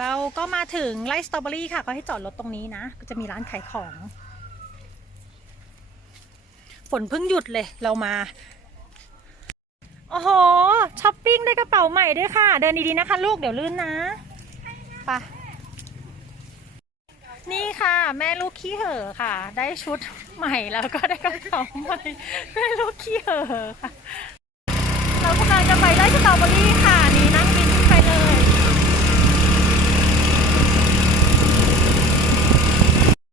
เราก็มาถึงไร่สตรอเบอรี่ค่ะ ก็ให้จอดรถตรงนี้นะ ก็จะมีร้านขายของ ฝนเพิ่งหยุดเลยเรามา โอ้โหช้อปปิ้งได้กระเป๋าใหม่ด้วยค่ะ เดินดีๆนะคะ ลูกเดี๋ยวลื่นนะไปะนี่ค่ะ แม่ลูกขี้เห่อค่ะ ได้ชุดใหม่แล้วก็ได้กระเป๋าใหม่แม่ลูกขี้เห่อค่ะ เรากำลังจะไปไล่สตรอเบอรี่ค่ะ นี่นั่งบินขึ้นไปเลย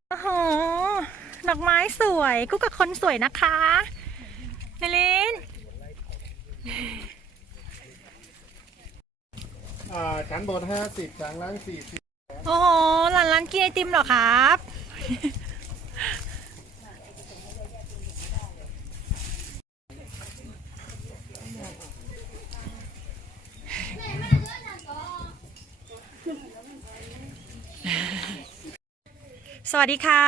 โอ้โห ด อกไม้สวยกูกับคนสวยนะคะเมลินอ่าชั้นบนห้าสิบชั้นล่างสี่สิบโอ้โหร้านร้านกินไอติมเหรอครับ สวัสดีค่ะ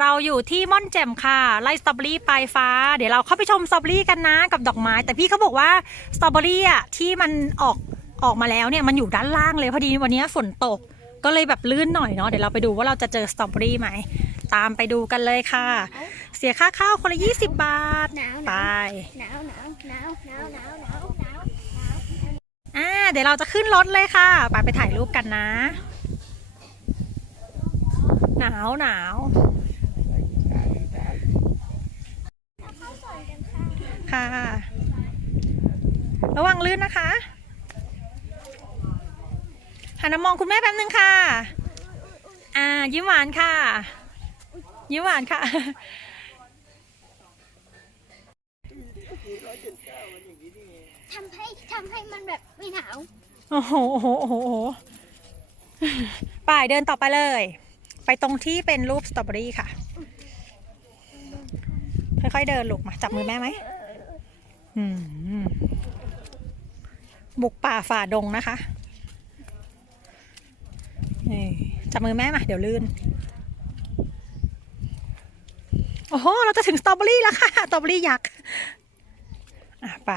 เราอยู่ที่ม่อนแจ่มค่ะ ไล่สตรอเบอรี่ปลายฟ้า เดี๋ยวเราเข้าไปชมสตรอเบอรี่กันนะกับดอกไม้ แต่พี่เขาบอกว่าสตรอเบอรี่อะที่มันออกออกมาแล้วเนี่ยมันอยู่ด้านล่างเลยพอดีวันนี้ฝนตกก็เลยแบบลื่นหน่อยเนาะเดี๋ยวเราไปดูว่าเราจะเจอสตรอเบอรี่ไหมตามไปดูกันเลยค่ะ เสียค่าเข้าคนละ20 บาทหนาวหไปนาวหนาวหนาวหนาวหนาวหนาวหนาวหนาวอ่าเดี๋ยวเราจะขึ้นรถเลยค่ะ ไปไปถ่ายรูปกันนะ หนาวหนาวค่ะ ระวังลื่นนะคะหันมามองคุณแม่แป๊บนึงค่ะ อ่า ยิ้มหวานค่ะ ยิ้มหวานค่ะ ทำให้ทำให้มันแบบไม่หนาว โอ้โหโอ้โหโอ้โหโอ้โหไป่ายเดินต่อไปเลย ไปตรงที่เป็นรูปสตรอเบอรี่ค่ะ ค่อยๆเดินลูกมา จับมือแม่ไหมบุกป่าฝ่าดงนะคะนี่จับมือแม่มา เดี๋ยวลื่น โอ้โห เราจะถึงสตรอเบอรี่แล้วค่ะ สตรอเบอรี่ยักษ์ อะ ไป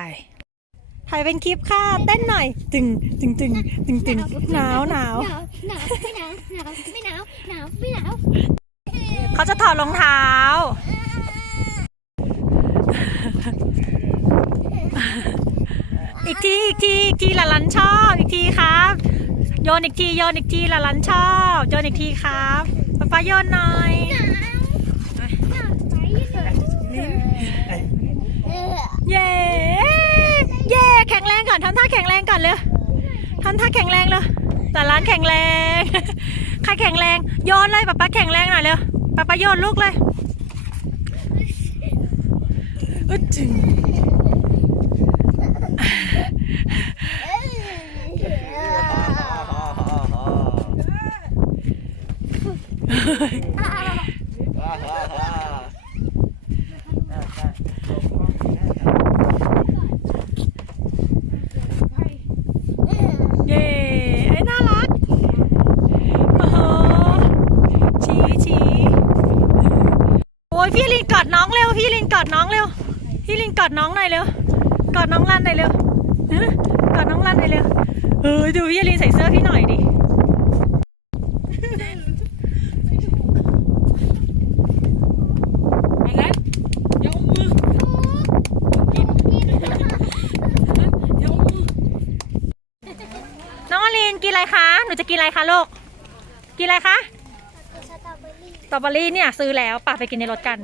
ถ่ายเป็นคลิปค่ะเต้นหน่อย ตึงตึงตึงตึงตึงหนาวหนาวหนาวไม่หนาวหนาวไม่หนาวหนาวไม่หนาวเขาจะถอดรองเท้า อีกทีอีกทีอีกทีละลันชอบอีกทีครับโยนอีกทีโยนอีกทีละลันชอบโยนอีกทีครับป๊าป๊าโยนหน่อยเลย ทำท่าแข็งแรงก่อนเลยทำท่าแข็งแรงเลยแต่ร้านแข็งแรง ใครแข็งแรง โยนเลยป๊าป๊าแข็งแรงหน่อยเลยป๊าป๊าโยนลูกเลยอึดจึง เย้ไอ้ยน่ารักโอ้โหชี้ชี้โอ้ยพี่ลินกอดน้องเร็ว พี่ลินกอดน้องเร็ว พี่ลินกอดน้องหน่อยเร็ว กอดน้องรันหน่อยเร็วฮะกอดน้องรันหน่อยเร็ว เออดูพี่ลินใส่เสื้อพี่หน่อยดิน้องอลินกินอะไรคะ หนูจะกินอะไรคะลูก กินอะไรคะสตรอเบอรี่สตรอเบอรี่เนี่ยซื้อแล้วป่ะไปกินในรถกัน